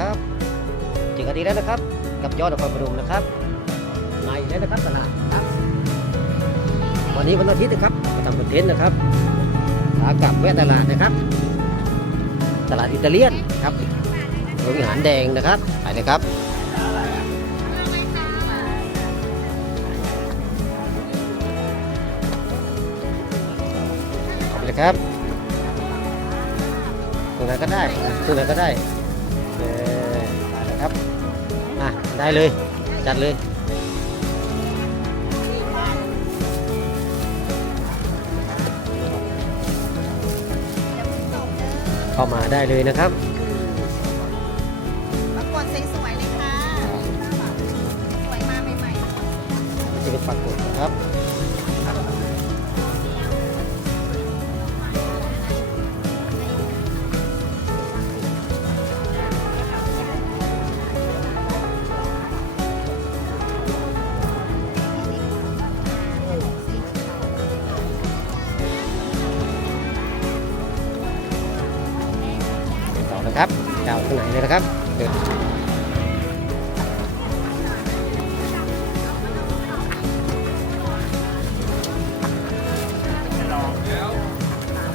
นะครับเจอกันดีแล้วนะครับ กับยอดนครพนมนะครับในแล้วนะครับตลาดครับ วันนี้วันอาทิตย์นะครับมาทำคอนเทนต์นะครับขากลับแวะตลาดนะครับ ตลาดอิตาเลียนครับโรงอาหารแดงนะครับไปเลยครับเอาไปเลยครับตรงไหนก็ได้ตรงไหนก็ได้ เออไปเลยครับอะได้เลย จัดเลยเข้ามาได้เลยนะครับ นะครับ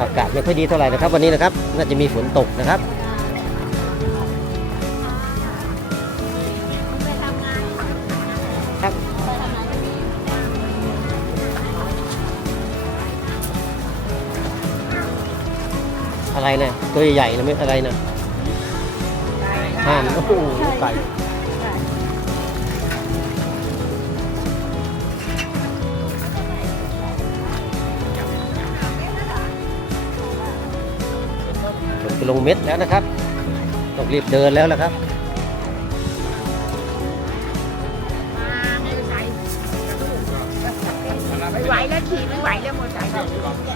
อากาศไม่ค่อยดีเท่าไหร่นะครับ วันนี้นะครับ น่าจะมีฝนตกนะครับๆไปทำงานครับไปทำงานที่นี่อะไรนะตัวใหญ่ๆนะไม่อะไรนะ ห่านโอ้โหไก่ผมจะลงเม็ดแล้วนะครับ ต้องรีบเดินแล้วนะครับไม่ไหวแล้วขี่ไม่ไหวแล้วมอเตอร์ไซค์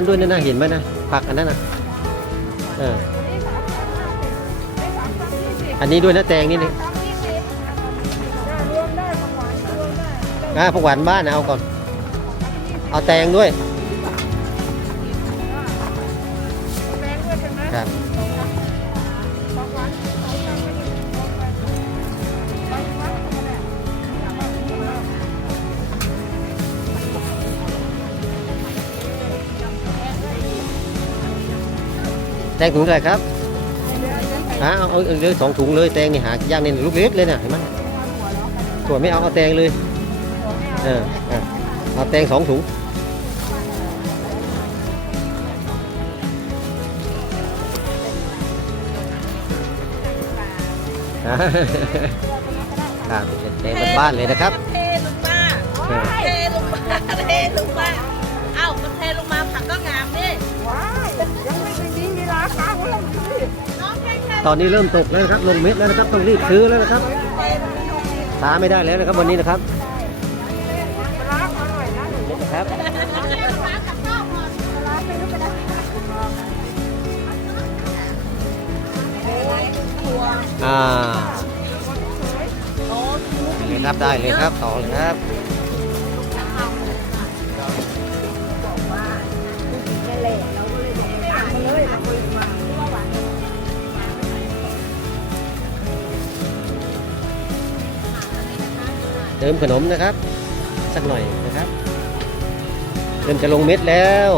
นอันนั้นด้วยนะนะเห็นไหมนะผักอันนั้นนะเอออันนี้ด้วยนะแตงนี่นี่อ่าผักหวานบ้านนะเอาก่อน เอาแตงด้วย แตงถุงเท่าไหร่ครับอ่าเอาเอาเอาเลยสองถุงเลยแตงนี่หาย่างนี่ลูกเล็กเลยนะเห็นไหมถั่วไม่เอาเอาแตงเลยเอออะเอาแตงสองถุงอ่าครับแตงบ้านๆเลยนะครับเทลงมาเทลงมาเทลงมาเอ้ามันเทลงมาผักก็งาม ตอนนี้เริ่มตกแล้วนะครับ ลงเม็ดแล้วนะครับ ต้องรีบซื้อแล้วนะครับช้าไม่ได้แล้วนะครับวันนี้นะครับนะครับอ่าเลยครับได้เลยครับต่อเลยครับ เติมขนมนะครับ สักหน่อยนะครับเริ่มจะลงเม็ดแล้ว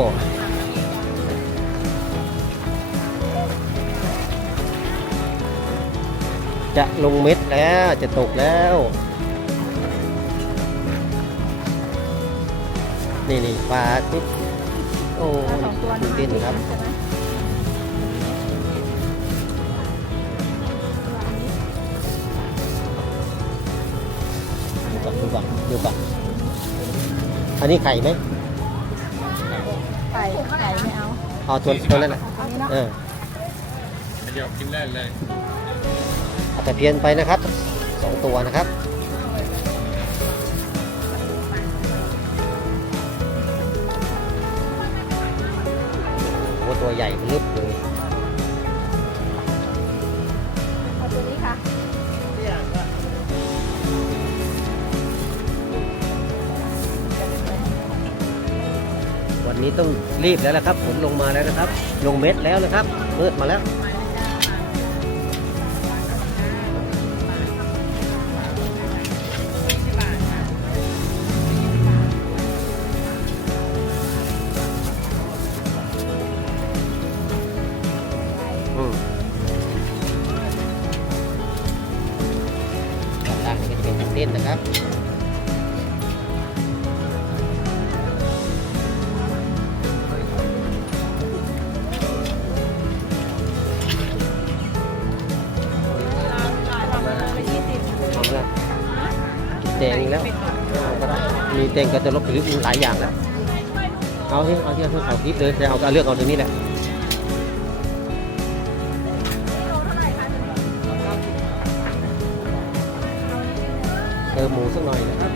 จะลงเม็ดแล้วจะตกแล้ว นี่นี่ปลาที่โอ้ตื่นเต้นครับ ก่อนดูก่อนดูก่อนอันนี้ไข่ไหมไก่ไก่ไม่เอาเอาตัวตัวนั้นแหละเออเดี๋ยวกินได้เลยเอาแต่เพียนไปนะครับสองตัวนะครับอตัวใหญ่ลึบเลย นี้ต้องรีบแล้วนะครับ ผมลงมาแล้วนะครับ ลงเม็ดแล้วนะครับมืดมาแล้ว แดงแล้วก็ได้มีแดงก็จะลบหรือหลายอย่างแล้วเอาที่เอาที่เอาคลิปเลยแต่เอาเอาเลือกเอาตรงนี้แหละเติมหมูสักหน่อยนะครับ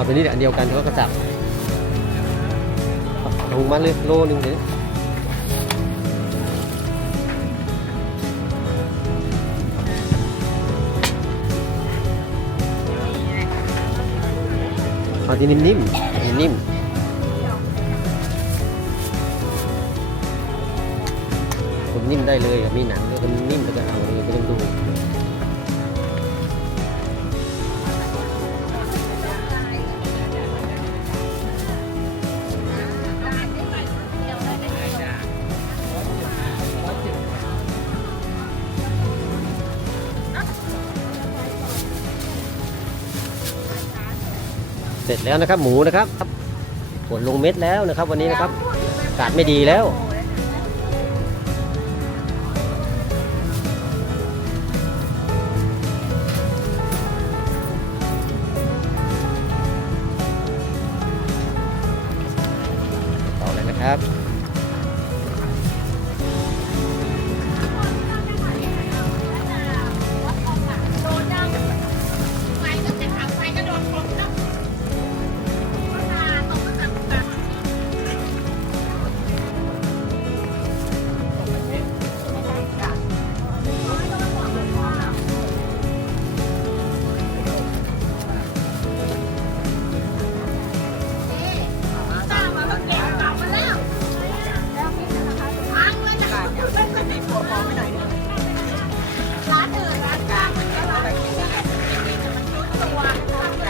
เอาตัวนี้แหละอันเดียวกันเขาก็สับลงมาเลยโลนึงเดี๋ยเอาที่นิ่มๆนิ่มๆผมนิ่มได้เลยมีหนังด้วยมันนิ่มแล้วก็เอา ร็จแล้วนะครับ หมูนะครับผลลงเม็ดแล้วนะครับ วันนี้นะครับอากาศไม่ดีแล้วต่อเลยนะครับ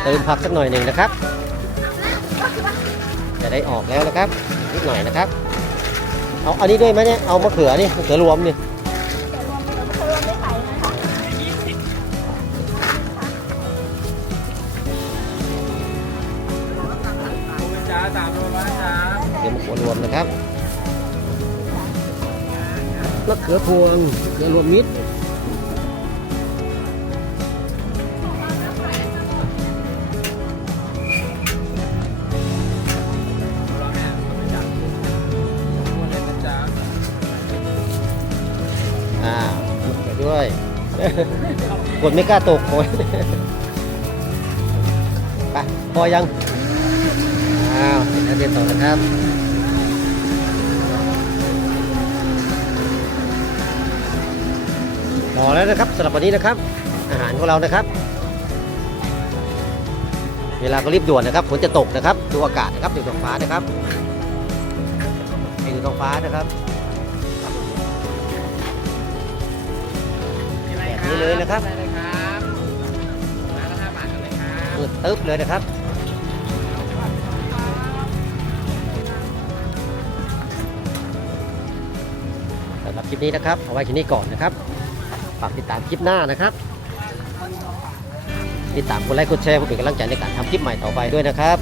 เติมผักสักหน่อยหนึ่งนะครับ จะได้ออกแล้วนะครับนิดหน่อยนะครับ เอาอันนี้ด้วยไหมเนี่ยเอามะเขือนี่มะเขือรวมนี่เดี๋ยวมะเขือรวมนะครับมะเขือพวงมะเขือรวมมิตร กดไม่กล้าตกโอยไปพอยัง อ้าวเร็จแล้วเดี๋ยวต่อนะครับพอแล้วนะครับสำหรับวันนี้นะครับ อาหารของเรานะครับ เวลาก็รีบด่วนนะครับฝนจะตกนะครับ ดูอากาศนะครับดูท้องฟ้านะครับดูท้องฟ้านะครับ เลยนะครับได้เลยครับมาละห้าบาทกันเลยครับมืดตึ๊บเลยนะครับสำหรับคลิปนี้นะครับเอาไว้ที่นี้ก่อนนะครับฝากติดตามคลิปหน้านะครับติดตามกดไลค์กดแชร์เพื่อเป็นกำลังใจในการทำคลิปใหม่ต่อไปด้วยนะครับ